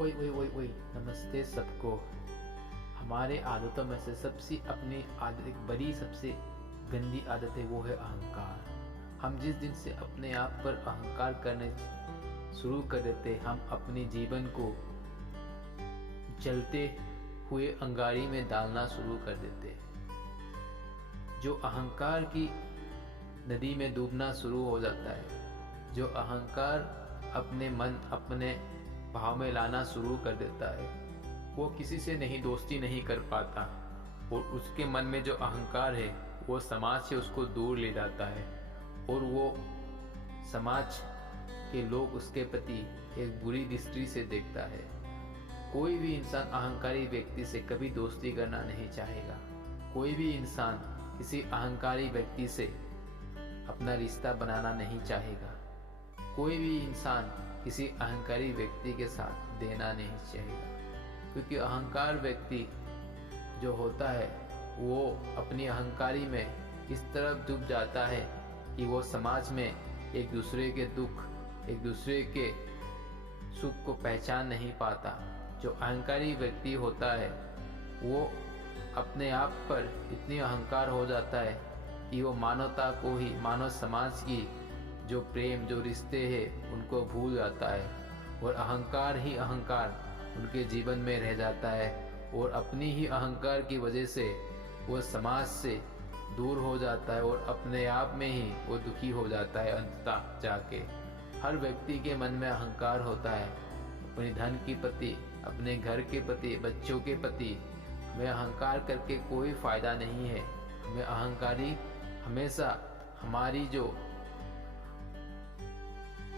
ओए ओए ओए ओए, नमस्ते सबको। हमारे आदतों में से सबसे अपनी आदत, एक बड़ी सबसे गंदी आदत है, वो है अहंकार। हम जिस दिन से अपने आप पर अहंकार करने शुरू कर देते, हम अपने जीवन को जलते हुए अंगारी में डालना शुरू कर देते। जो अहंकार की नदी में डूबना शुरू हो जाता है, जो अहंकार अपने मन, अपने भाव में लाना शुरू कर देता है, वो किसी से नहीं दोस्ती नहीं कर पाता। और उसके मन में जो अहंकार है वो समाज से उसको दूर ले जाता है, और वो समाज के लोग उसके प्रति एक बुरी दृष्टि से देखता है। कोई भी इंसान अहंकारी व्यक्ति से कभी दोस्ती करना नहीं चाहेगा। कोई भी इंसान किसी अहंकारी व्यक्ति से अपना रिश्ता बनाना नहीं चाहेगा। कोई भी इंसान किसी अहंकारी व्यक्ति के साथ देना नहीं चाहेगा, क्योंकि अहंकार व्यक्ति जो होता है वो अपनी अहंकारी में इस तरह डूब जाता है कि वो समाज में एक दूसरे के दुख, एक दूसरे के सुख को पहचान नहीं पाता। जो अहंकारी व्यक्ति होता है वो अपने आप पर इतनी अहंकार हो जाता है कि वो मानवता को ही, मानव समाज की जो प्रेम, जो रिश्ते हैं, उनको भूल जाता है, और अहंकार ही अहंकार उनके जीवन में रह जाता है। और अपनी ही अहंकार की वजह से वो समाज से दूर हो जाता है, और अपने आप में ही वो दुखी हो जाता है अंततः जाके। हर व्यक्ति के मन में अहंकार होता है, अपने धन के प्रति, अपने घर के प्रति, बच्चों के प्रति। हमें अहंकार करके कोई फायदा नहीं है। हमें अहंकारी हमेशा हमारी जो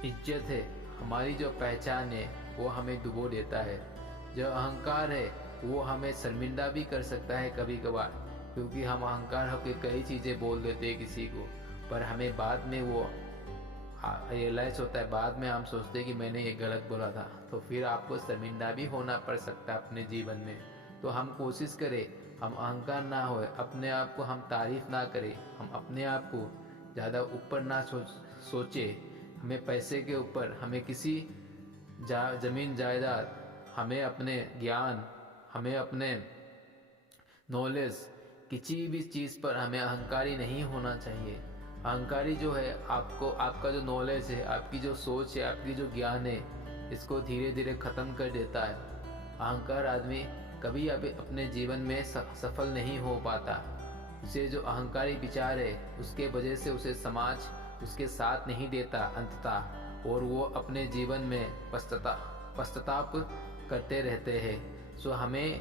इज्जत है, हमारी जो पहचान है, वो हमें डुबो देता है। जो अहंकार है वो हमें शर्मिंदा भी कर सकता है कभी कभार, क्योंकि हम अहंकार होकर कई चीज़ें बोल देते हैं किसी को, पर हमें बाद में वो रियलाइज होता है, बाद में हम सोचते हैं कि मैंने ये गलत बोला था, तो फिर आपको शर्मिंदा भी होना पड़ सकता है अपने जीवन में। तो हम कोशिश करें, हम अहंकार ना होए, अपने आप को हम तारीफ ना करें, हम अपने आप को ज़्यादा ऊपर ना सोचे। हमें पैसे के ऊपर, हमें किसी ज़मीन जायदाद, हमें अपने ज्ञान, हमें अपने नॉलेज, किसी भी चीज़ पर हमें अहंकारी नहीं होना चाहिए। अहंकारी जो है, आपको, आपका जो नॉलेज है, आपकी जो सोच है, आपकी जो ज्ञान है, इसको धीरे धीरे ख़त्म कर देता है। अहंकार आदमी कभी अपने जीवन में सफल नहीं हो पाता। उसे जो अहंकारी विचार है उसके वजह से उसे समाज उसके साथ नहीं देता अंततः, और वो अपने जीवन में पश्चाताप करते रहते हैं। सो हमें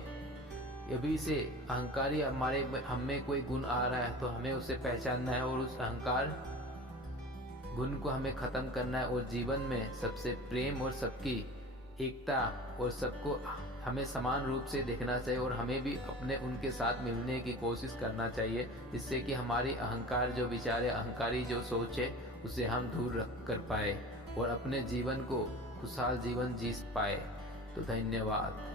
अभी से अहंकारी हम में कोई गुण आ रहा है तो हमें उसे पहचानना है, और उस अहंकार गुण को हमें ख़त्म करना है, और जीवन में सबसे प्रेम और सबकी एकता और सबको हमें समान रूप से देखना चाहिए, और हमें भी अपने उनके साथ मिलने की कोशिश करना चाहिए, जिससे कि हमारी अहंकार जो विचार है, अहंकारी जो सोच है, उसे हम दूर रख कर पाए और अपने जीवन को खुशहाल जीवन जी पाए। तो धन्यवाद।